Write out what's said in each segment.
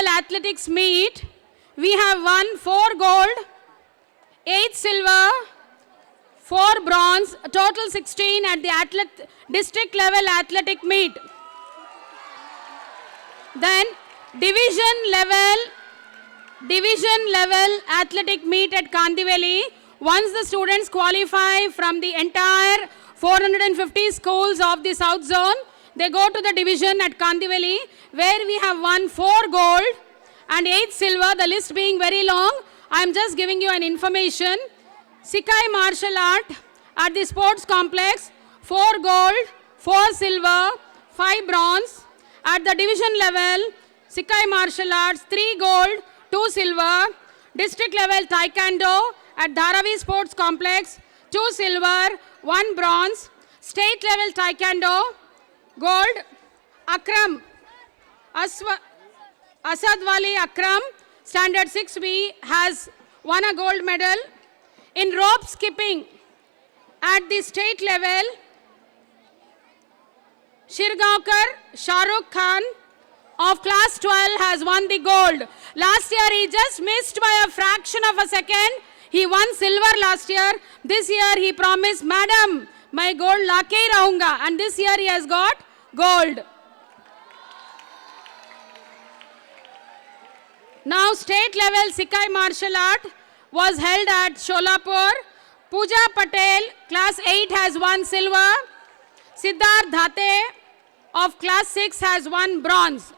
level athletics meet, we have won 4 gold, 8 silver, 4 bronze, a total 16 at the district level athletic meet. Then division level athletic meet at Kandivali. Once the students qualify from the entire 450 schools of the South Zone, they go to the division at Kandivali, where we have won 4 gold and 8 silver, the list being very long. I am just giving you an information. Sikai martial art at the sports complex, 4 gold, 4 silver, 5 bronze. At the division level, Sikai martial arts, 3 gold, 2 silver. District level taekwondo at Dharavi sports complex, 2 silver, 1 bronze. State level taekwondo, gold. Akram, Asadwali Akram, standard 6B, has won a gold medal. In rope skipping at the state level, Shirgaonkar Shahrukh Khan of class 12 has won the gold. Last year he just missed by a fraction of a second. He won silver last year. This year he promised, Madam, my gold la ke hi rahunga. And this year he has got gold. Now state level Sikai martial art was held at Sholapur. Pooja Patel, class 8, has won silver. Siddharth Dhate of class 6 has won bronze.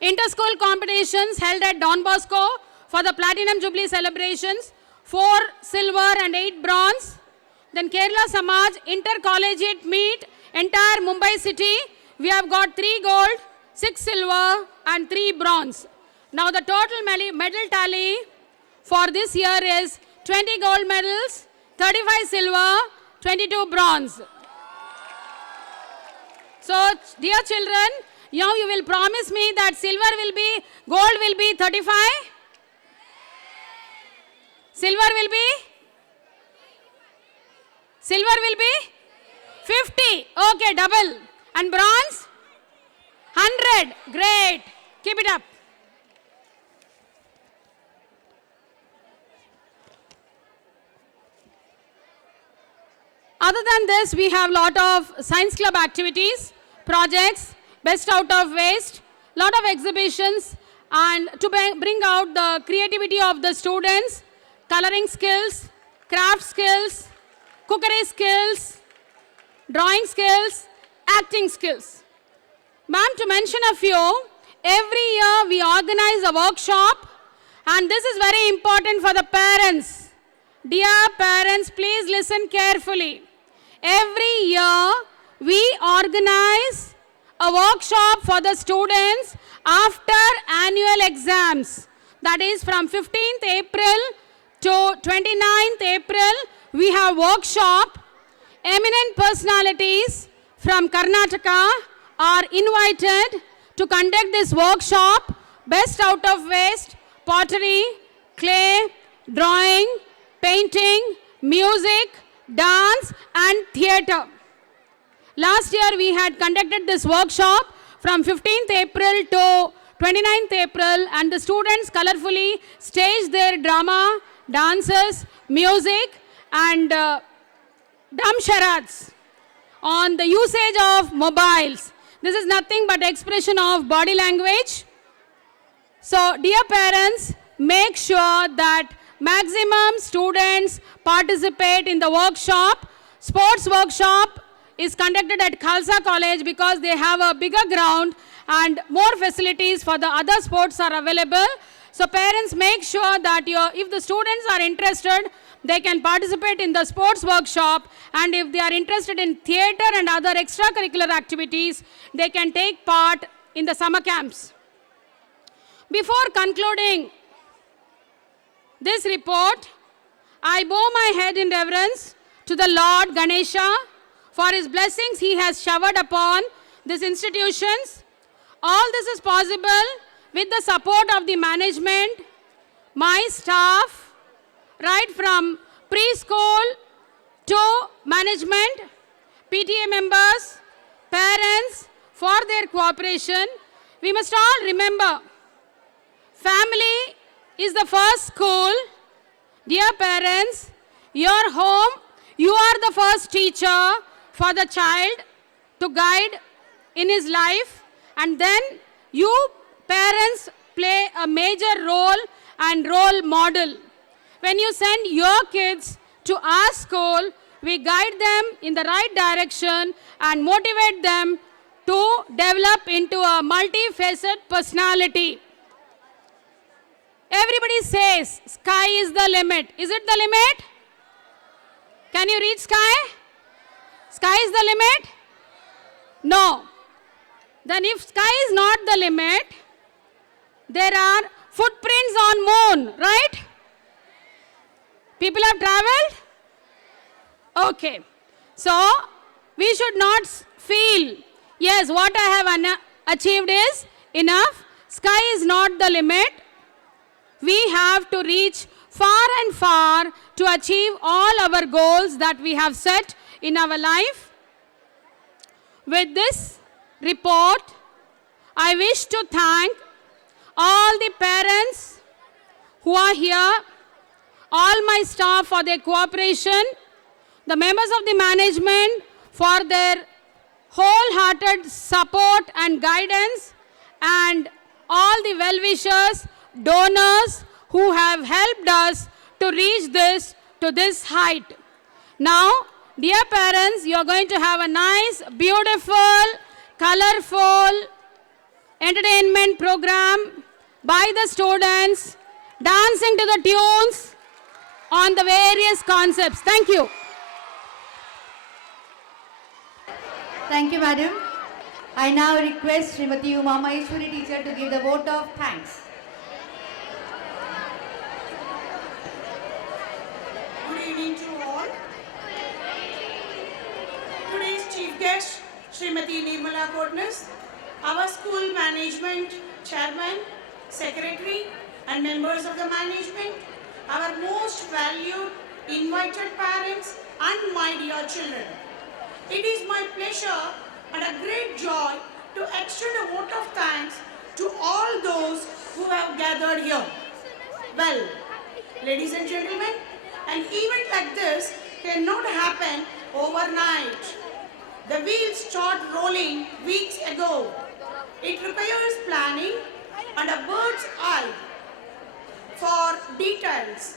Inter-school competitions held at Don Bosco for the Platinum Jubilee celebrations, 4 silver and 8 bronze. Then Kerala Samaj inter-collegiate meet, entire Mumbai city, we have got 3 gold, 6 silver and 3 bronze. Now the total medal tally for this year is 20 gold medals, 35 silver, 22 bronze. So, dear children, now you will promise me that gold will be 35? Silver will be 50. Okay, double. And bronze? 100. Great. Keep it up. Other than this, we have a lot of science club activities, projects, best out of waste, lot of exhibitions, and to bring out the creativity of the students, coloring skills, craft skills, cookery skills, drawing skills, acting skills. Ma'am, to mention a few, every year we organize a workshop, and this is very important for the parents. Dear parents, please listen carefully. Every year we organize a workshop for the students after annual exams. That is from 15th April to 29th April, we have workshop. Eminent personalities from Karnataka are invited to conduct this workshop, best out of waste, pottery, clay, drawing, painting, music, dance and theatre. Last year we had conducted this workshop from 15th April to 29th April, and the students colorfully staged their drama, dances, music and dumb charades on the usage of mobiles. This is nothing but expression of body language. So dear parents, make sure that maximum students participate in the workshop. Sports workshop is conducted at Khalsa College because they have a bigger ground and more facilities for the other sports are available. So parents, make sure that if the students are interested, they can participate in the sports workshop, and if they are interested in theatre and other extracurricular activities, they can take part in the summer camps. Before concluding this report, I bow my head in reverence to the Lord Ganesha for his blessings he has showered upon these institutions. All this is possible with the support of the management, my staff, right from preschool to management, PTA members, parents for their cooperation. We must all remember, family is the first school. Dear parents, your home, you are the first teacher for the child to guide in his life, and then you parents play a major role and role model. When you send your kids to our school, we guide them in the right direction and motivate them to develop into a multifaceted personality. Everybody says sky is the limit. Is it the limit? Can you reach sky? Sky is the limit? No. Then if sky is not the limit, there are footprints on moon, right? People have traveled? Okay. So, we should not feel, yes, what I have achieved is enough. Sky is not the limit. We have to reach far and far to achieve all our goals that we have set in our life. With this report, I wish to thank all the parents who are here, all my staff for their cooperation, the members of the management for their wholehearted support and guidance, and all the well-wishers, donors who have helped us to reach to this height. Now, dear parents, you are going to have a nice, beautiful, colorful entertainment program by the students, dancing to the tunes on the various concepts. Thank you. Thank you, madam. I now request Srimati Uma Maheshwari teacher to give the vote of thanks. Good evening to all. Today's chief guest, Srimati Nirmala Kotnis, our school management chairman, secretary, and members of the management, our most valued invited parents, and my dear children. It is my pleasure and a great joy to extend a vote of thanks to all those who have gathered here. Well, ladies and gentlemen, an event like this cannot happen overnight. The wheels started rolling weeks ago. It requires planning and a bird's eye for details.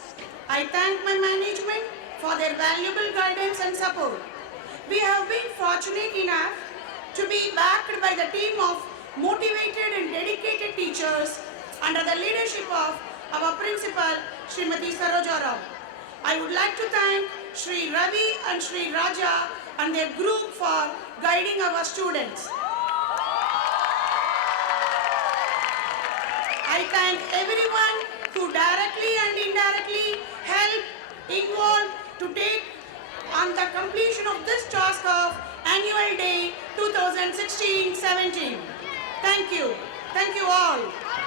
I thank my management for their valuable guidance and support. We have been fortunate enough to be backed by the team of motivated and dedicated teachers under the leadership of our principal, Srimati Saroja Rao. I would like to thank Sri Ravi and Sri Raja and their group for guiding our students. I thank everyone who directly and indirectly helped, involved to take on the completion of this task of Annual Day 2016-17. Thank you. Thank you all.